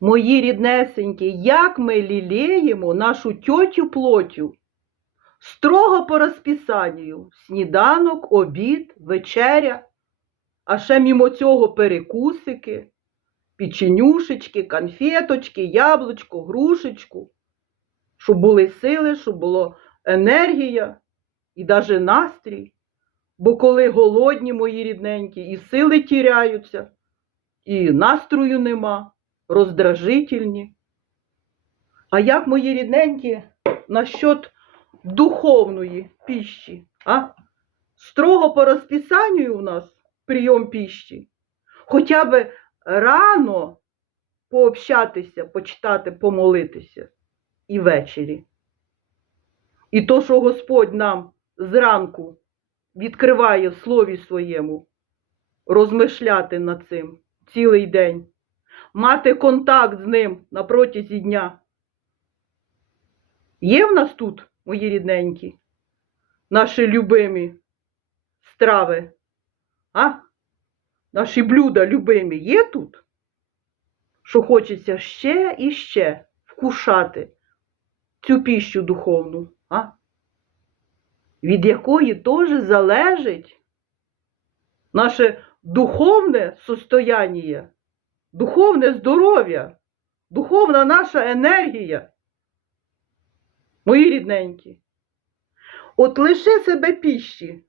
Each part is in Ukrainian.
Мої ріднесенькі, як ми лілеємо нашу тьотю плотю. Строго по розписанню сніданок, обід, вечеря, а ще мімо цього перекусики, печенюшечки, конфеточки, яблучко, грушечку, щоб були сили, щоб була енергія і даже настрій. Бо коли голодні мої рідненькі, і сили тіряються, і настрою нема, роздражительні. А як мої рідненькі насчет духовної пищі? А? Строго по розписанню у нас прийом пищі. Хоча б рано пообщатися, почитати, помолитися і ввечері. І то, що Господь нам зранку відкриває в слові своєму, розмишляти над цим цілий день, мати контакт з ним на протязі дня. Є в нас тут, мої рідненькі, наші любимі страви, а? Наші блюда любимі є тут? Що хочеться ще і ще вкушати цю піщу духовну, а? від якої теж залежить наше духовне состояние, духовне здоров'я, духовна наша енергія. Мої рідненькі, от лиши себе піщі,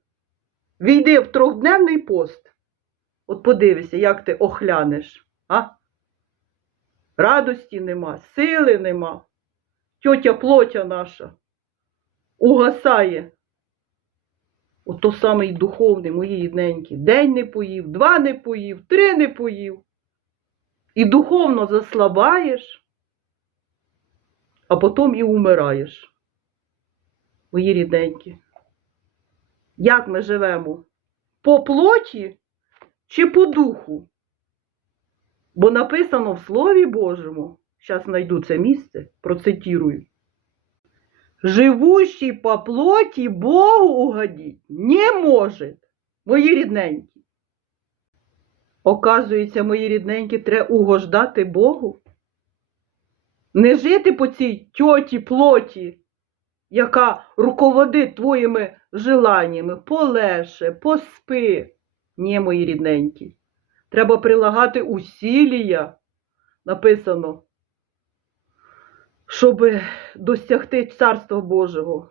війди в трьохдневний пост. От подивися, як ти охлянеш, а? Радості нема, сили нема. Тьотя плотя наша угасає. Ото саме й духовний, мої рідненькі. День не поїв, два не поїв, три не поїв. І духовно заслабаєш, а потім і умираєш. Мої рідненькі. Як ми живемо? По плоті чи по духу? Бо написано в Слові Божому, зараз знайду це місце, процитірую. Живущий по плоті Богу угодить не може. Мої рідненькі. Оказується, мої рідненькі, треба угождати Богу. Не жити по цій тьоті плоті, яка руководить твоїми желаннями, полеше, поспи. Ні, мої рідненькі. Треба прилагати усілія, написано, щоб досягти Царства Божого.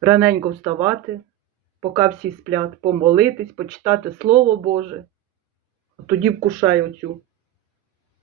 Раненько вставати, поки всі сплять, помолитись, почитати Слово Боже. Тоді вкушаю оцю